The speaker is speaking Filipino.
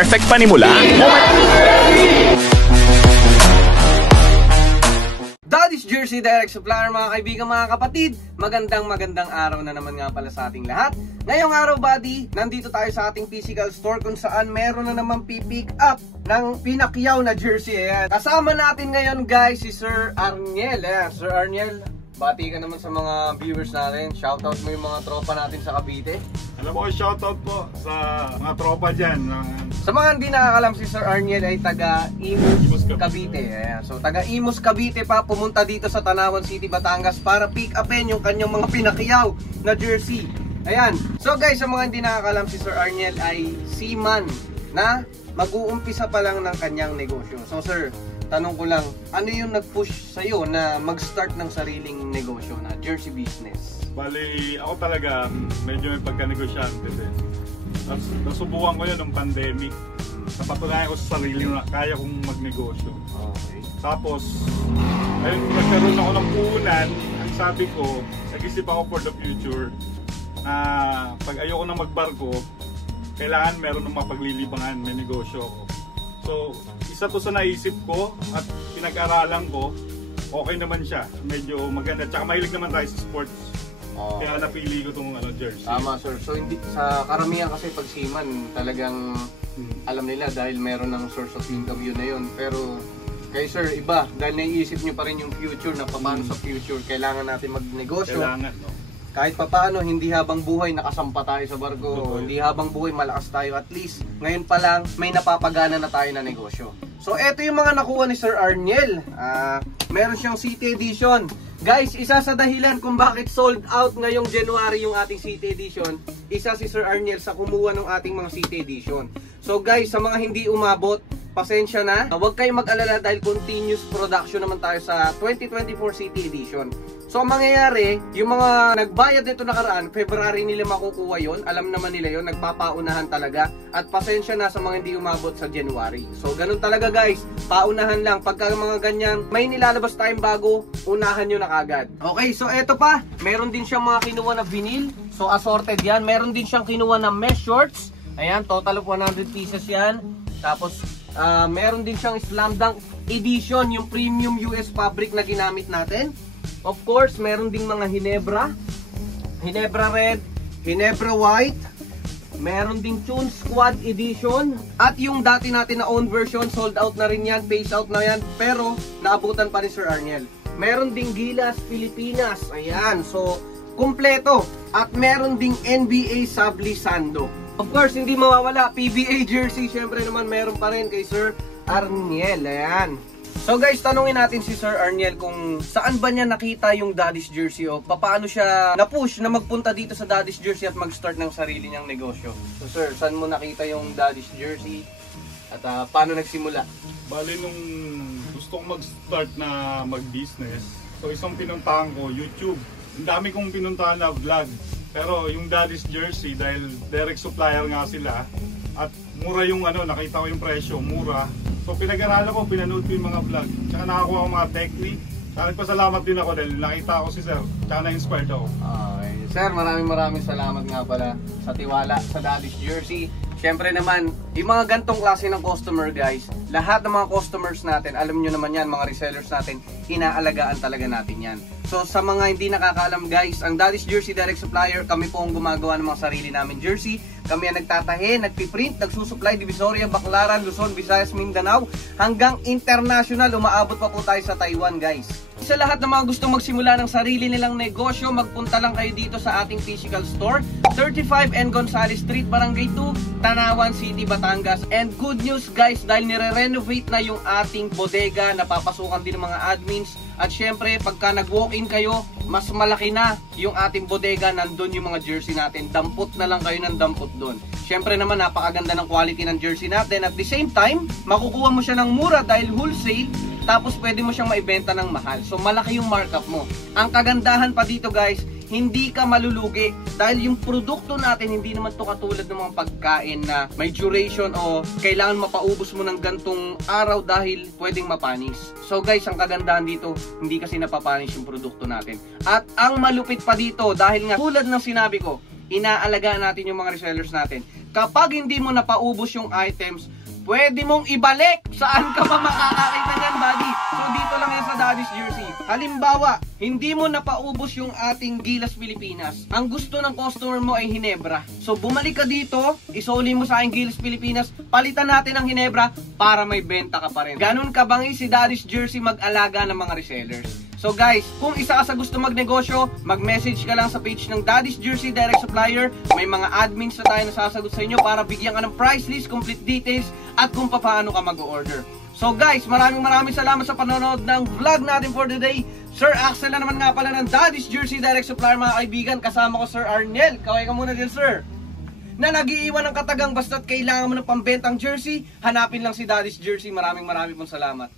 perfect panimula. Daddy's Jersey Direct Supplier mga kaibigan, mga kapatid. Magandang araw na naman nga pala sa ating lahat. Ngayong araw, buddy, nandito tayo sa ating physical store kung saan meron na naman pipick up ng pinakyaw na jersey. Ayan. Kasama natin ngayon, guys, si Sir Arniel. Ayan, Sir Arniel, bati ka naman sa mga viewers natin. Shoutout mo yung mga tropa natin sa Cavite. Alam mo, shoutout po sa mga tropa dyan. Sa mga hindi nakakalam, si Sir Arniel ay taga Imus, Cavite. Ayan. So taga Imus, Cavite pa, pumunta dito sa Tanawan City, Batangas para pick upin yung kanyang mga pinakyaw na jersey. Ayan. So guys, sa mga hindi nakakalam, si Sir Arniel ay seaman na mag-uumpisa pa lang ng kanyang negosyo. So sir, tanong ko lang, ano yung nag-push sa'yo na mag-start ng sariling negosyo na jersey business? Bali, ako talaga medyo may pagka-negosyante din. Nasubukan ko yun ng pandemic. Napatunayan ko sa sarili na kaya kong magnegosyo. Okay. Tapos, ayun, nagkaroon ako ng puhunan. Ang sabi ko, nag-isip ako for the future na pag ayoko na magbarko, kailangan meron ng mapaglilibangan, may negosyo ako. So, isa to sa naisip ko at pinag-aralan ko, okay naman siya. Medyo maganda. Tsaka mahilig naman tayo sa sports. Kaya napili ko itong jersey. Tama sir. So hindi, sa karamihan kasi pag seaman talagang alam nila dahil meron ng source of income yun na yun. Pero kay sir iba dahil naiisip nyo pa rin yung future na paano sa future kailangan natin magnegosyo. Kailangan, no? Kahit papaano hindi habang buhay nakasampa tayo sa barko, hindi habang buhay malakas tayo, at least ngayon pa lang may napapagana na tayo na negosyo. So eto yung mga nakuha ni Sir Arniel. Meron siyang City Edition. Guys, isa sa dahilan kung bakit sold out ngayong January yung ating City Edition, isa si Sir Arniel sa kumuha ng ating mga City Edition. So guys, sa mga hindi umabot, pasensya na. Huwag kayong mag-alala dahil continuous production naman tayo sa 2024 City Edition. So ang mangyayari, yung mga nagbayad nito nakaraan, February nila makukuha yon. Alam naman nila yon, nagpapaunahan talaga. At pasensya na sa mga hindi umabot sa January. So ganun talaga guys, paunahan lang. Pagka mga ganyan, may nilalabas tayong bago, unahan nyo na kagad. Okay, so eto pa, meron din siyang mga kinuha na vinyl. So assorted yan. Meron din siyang kinuha na mesh shorts. Ayan, total of 100 pieces yan. Tapos meron din siyang Slam Dunk Edition, yung premium US fabric na ginamit natin. Of course, meron ding mga Hinebra, Hinebra Red, Hinebra White. Meron ding Tune Squad Edition. At yung dati natin na own version, sold out na rin yan, phase out na yan. Pero naabutan pa ni Sir Arniel. Meron ding Gilas Pilipinas. Ayan, so kumpleto. At meron ding NBA Sabli Sando. Of course, hindi mawawala, PBA jersey. Syempre naman meron pa rin kay Sir Arniel. Ayan. So guys, tanungin natin si Sir Arniel kung saan ba niya nakita yung Daddy's Jersey o paano siya na-push na magpunta dito sa Daddy's Jersey at mag-start ng sarili niyang negosyo. So sir, saan mo nakita yung Daddy's Jersey at paano nagsimula? Bali, nung gusto kong mag-start na mag-business, so isang pinuntahan ko, YouTube. Ang dami kong pinuntahan na vlog. Pero yung Daddy's Jersey, dahil direct supplier nga sila, at mura yung nakita ko yung presyo, mura. So pinag-aralan ko, pinanood ko yung mga vlog. Tsaka nakakuha ko mga technique. Tsaka nagpasalamat din ako dahil nakita ko si Sir. Tsaka na-inspired ako. Okay. Sir, maraming salamat nga pala sa tiwala sa Daddy's Jersey. Siyempre naman, yung mga gantong klase ng customer guys, lahat ng mga customers natin, alam nyo naman yan, mga resellers natin, inaalagaan talaga natin yan. So sa mga hindi nakakaalam guys, ang Daddy's Jersey Direct Supplier, kami po ang gumagawa ng mga sarili namin jersey. Kami ang nagtatahe, nagpiprint, nagsusupply, Divisoria, Baclaran, Luzon, Visayas, Mindanao, hanggang international, umaabot pa po tayo sa Taiwan guys. Sa lahat ng mga gustong magsimula ng sarili nilang negosyo, magpunta lang kayo dito sa ating physical store, 35 N. Gonzales Street, Barangay 2, Tanawan City, Batangas. And good news guys, dahil nire-renovate na yung ating bodega, napapasukan din ng mga admins. At syempre, pagka nag-walk-in kayo, mas malaki na yung ating bodega, nandun yung mga jersey natin. Dampot na lang kayo ng dampot doon. Syempre naman, napakaganda ng quality ng jersey natin. At the same time, makukuha mo siya ng mura dahil wholesale. Tapos pwede mo siyang maibenta ng mahal. So malaki yung markup mo. Ang kagandahan pa dito guys, hindi ka malulugi dahil yung produkto natin hindi naman to katulad ng mga pagkain na may duration o kailangan mapaubos mo ng gantong araw dahil pwedeng mapanis. So guys, ang kagandahan dito, hindi kasi napapanis yung produkto natin. At ang malupit pa dito dahil nga tulad ng sinabi ko, inaalagaan natin yung mga resellers natin. Kapag hindi mo napaubos yung items, pwede mong ibalik. Saan ka pa makakakita niyan, buddy? So dito lang yan sa Daddy's Jersey. Halimbawa, hindi mo napaubos yung ating Gilas Pilipinas. Ang gusto ng customer mo ay Hinebra. So bumalik ka dito, isoli mo sa aking Gilas Pilipinas, palitan natin ang Hinebra para may benta ka pa rin. Ganun kabangis si Daddy's Jersey mag-alaga ng mga resellers. So guys, kung isa ka sa gusto magnegosyo, mag-message ka lang sa page ng Daddy's Jersey Direct Supplier. May mga admins na tayo nasasagot sa inyo para bigyan ka ng price list, complete details, at kung paano ka mag-order. So guys, maraming salamat sa panonood ng vlog natin for today. Sir Axel na naman nga pala ng Daddy's Jersey Direct Supplier, mga kaibigan. Kasama ko Sir Arnel. Kaway ka muna din, sir. Na nag-iiwan ng katagang basta't kailangan mo ng pambentang jersey, hanapin lang si Daddy's Jersey. Maraming pong salamat.